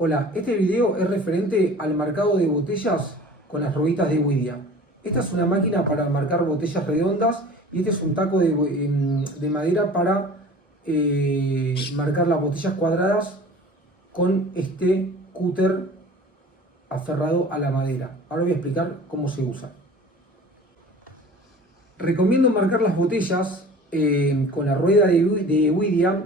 Hola, este video es referente al marcado de botellas con las rueditas de Widia. Esta es una máquina para marcar botellas redondas y este es un taco de madera para marcar las botellas cuadradas con este cúter aferrado a la madera. Ahora voy a explicar cómo se usa. Recomiendo marcar las botellas con la rueda de Widia.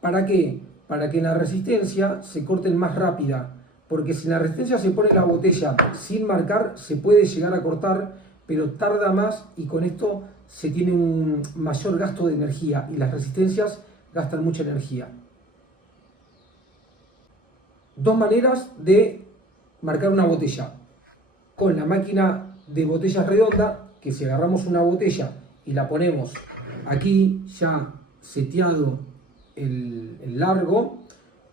¿Para qué? Para que en la resistencia se corten más rápida, porque si en la resistencia se pone la botella sin marcar se puede llegar a cortar, pero tarda más y con esto se tiene un mayor gasto de energía y las resistencias gastan mucha energía. Dos maneras de marcar una botella: con la máquina de botellas redonda, que si agarramos una botella y la ponemos aquí ya seteado el largo,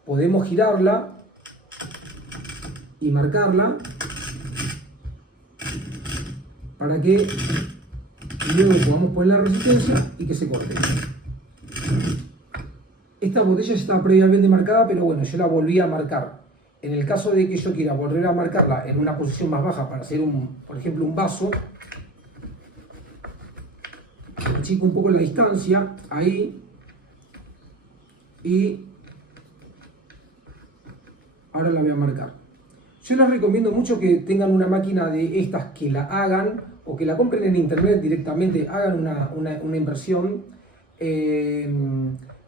podemos girarla y marcarla para que luego podamos poner la resistencia y que se corte. Esta botella ya estaba previamente marcada, pero bueno, yo la volví a marcar. En el caso de que yo quiera volver a marcarla en una posición más baja para hacer por ejemplo, un vaso, achico un poco la distancia ahí y ahora la voy a marcar. Yo les recomiendo mucho que tengan una máquina de estas, que la hagan o que la compren en internet directamente, hagan una inversión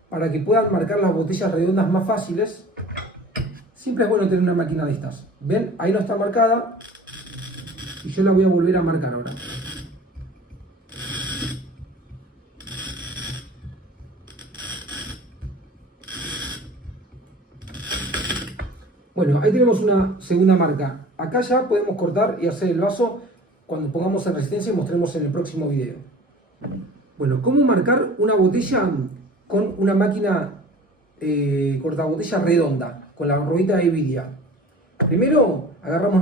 para que puedan marcar las botellas redondas más fáciles. Siempre es bueno tener una máquina de estas. ¿Ven? Ahí no está marcada y yo la voy a volver a marcar ahora. Bueno, ahí tenemos una segunda marca. Acá ya podemos cortar y hacer el vaso cuando pongamos en resistencia y mostremos en el próximo video. Bueno, ¿cómo marcar una botella con una máquina cortabotella redonda, con la ruedita de Widia? Primero agarramos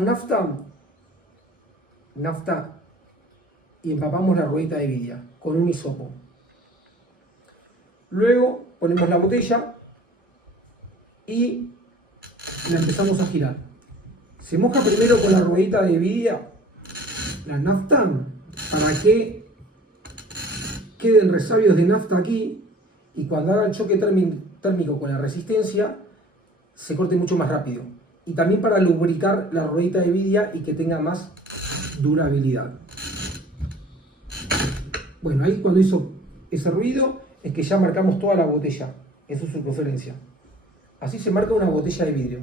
nafta y empapamos la ruedita de Widia con un hisopo. Luego ponemos la botella y la empezamos a girar. Se moja primero con la ruedita de Widia la nafta para que queden resabios de nafta aquí y cuando haga el choque térmico con la resistencia se corte mucho más rápido. Y también para lubricar la ruedita de Widia y que tenga más durabilidad. Bueno, ahí cuando hizo ese ruido es que ya marcamos toda la botella en su circunferencia. Así se marca una botella de vidrio.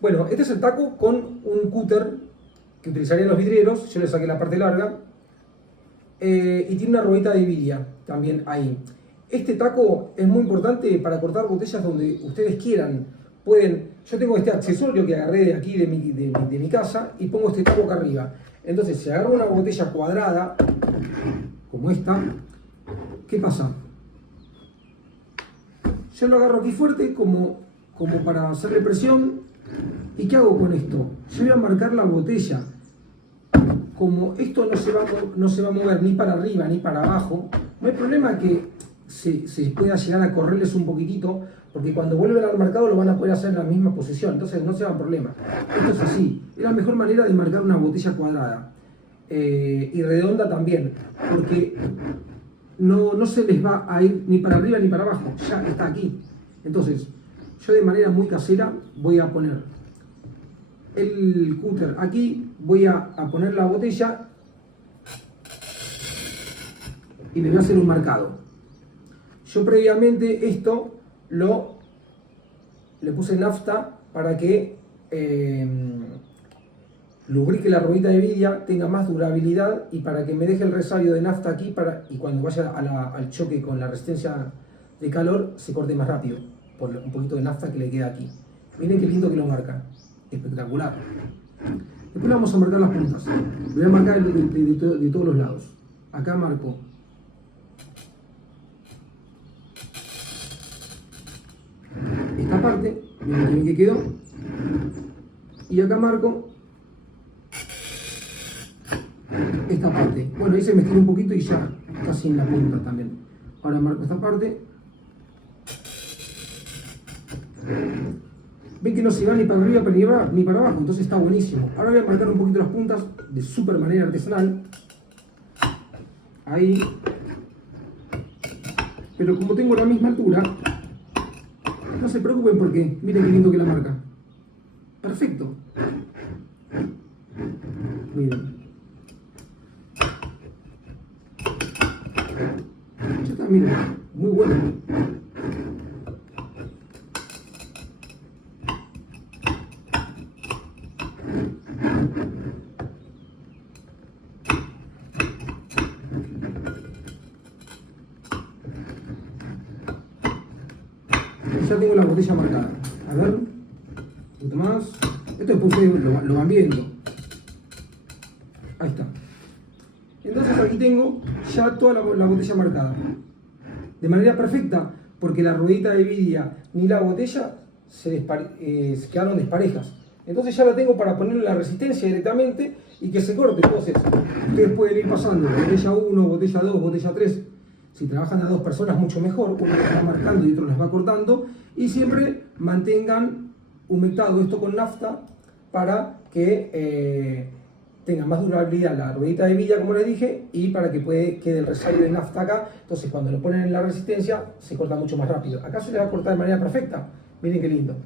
Bueno, este es el taco con un cúter que utilizarían los vidrieros. Yo le saqué la parte larga y tiene una ruedita de Widia también ahí. Este taco es muy importante para cortar botellas donde ustedes quieran. Yo tengo este accesorio que agarré de aquí de mi casa y pongo este taco acá arriba. Entonces, si agarro una botella cuadrada como esta, ¿qué pasa? Yo lo agarro aquí fuerte como para hacerle presión. ¿Y qué hago con esto? Yo voy a marcar la botella. Como esto no se va a mover ni para arriba ni para abajo, no hay problema que se pueda llegar a correrles un poquitito, porque cuando vuelven al marcado lo van a poder hacer en la misma posición, entonces no se va a problema. Esto es así, es la mejor manera de marcar una botella cuadrada y redonda también, porque no se les va a ir ni para arriba ni para abajo, ya está aquí. Entonces, yo de manera muy casera voy a poner el cúter aquí, voy a poner la botella y le voy a hacer un marcado. Yo previamente esto le puse nafta para que lubrique la ruedita de vidia, tenga más durabilidad y para que me deje el resario de nafta aquí y cuando vaya al choque con la resistencia de calor se corte más rápido por un poquito de nafta que le queda aquí. Miren qué lindo que lo marca, espectacular. Después le vamos a marcar las puntas. Lo voy a marcar de todos los lados. Acá marco esta parte, miren qué bien que quedó. Y acá marco esta parte. Bueno, ahí se me estiró un poquito y ya casi en la punta también. Ahora marco esta parte. Ven que no se va ni para arriba ni para abajo, entonces está buenísimo. Ahora voy a marcar un poquito las puntas de súper manera artesanal. Ahí. Pero como tengo la misma altura, no se preocupen porque miren qué lindo que la marca. Perfecto. Miren. Ya está, miren. Muy bueno. Ya tengo la botella marcada. A ver, un poquito más. Esto después ustedes lo van viendo. Ahí está. Entonces aquí tengo ya toda la botella marcada. De manera perfecta, porque la ruedita de vidia ni la botella se quedaron desparejas. Entonces ya la tengo para ponerle la resistencia directamente y que se corte. Entonces, ustedes pueden ir pasando botella 1, botella 2, botella 3. Si trabajan a 2 personas, mucho mejor. Uno las va marcando y otro las va cortando. Y siempre mantengan humectado esto con nafta para que tenga más durabilidad la ruedita de vidia, como les dije, y para que quede el resario de nafta acá. Entonces, cuando lo ponen en la resistencia, se corta mucho más rápido. Acá se le va a cortar de manera perfecta. Miren qué lindo.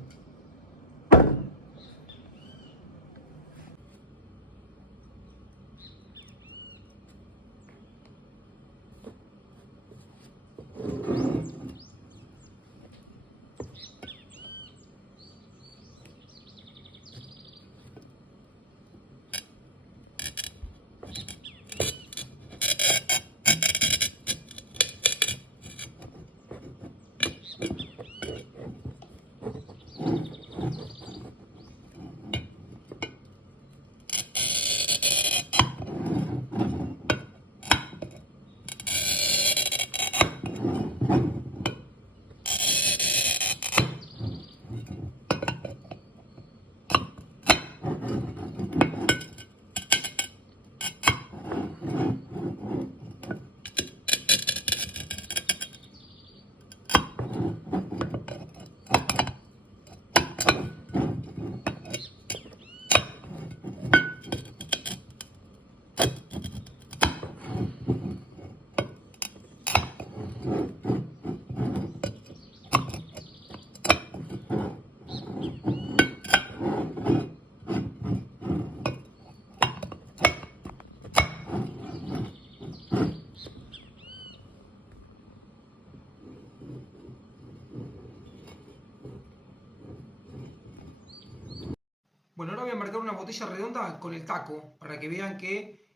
Bueno, ahora voy a marcar una botella redonda con el taco para que vean que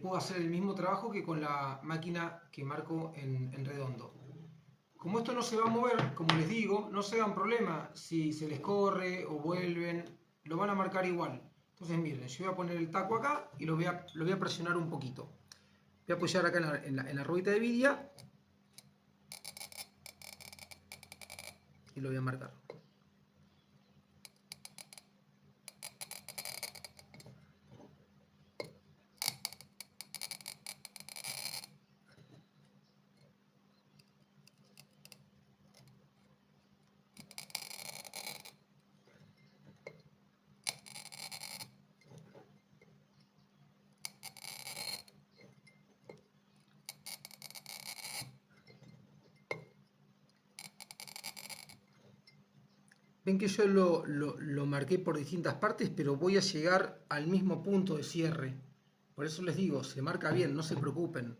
puedo hacer el mismo trabajo que con la máquina que marco en redondo. Como esto no se va a mover, como les digo, no se hagan problema si se les corre o vuelven, lo van a marcar igual. Entonces miren, yo voy a poner el taco acá y lo voy a presionar un poquito. Voy a apoyar acá en la ruedita de vidia y lo voy a marcar. Ven que yo lo marqué por distintas partes, pero voy a llegar al mismo punto de cierre. Por eso les digo, se marca bien, no se preocupen.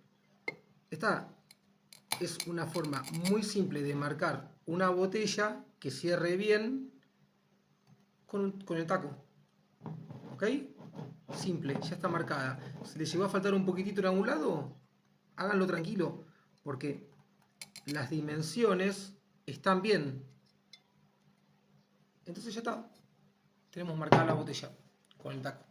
Está es una forma muy simple de marcar una botella que cierre bien con el taco. ¿Ok? Simple, ya está marcada. Si les llegó a faltar un poquitito en algún lado, háganlo tranquilo, porque las dimensiones están bien. Entonces ya está. Tenemos marcada la botella con el taco.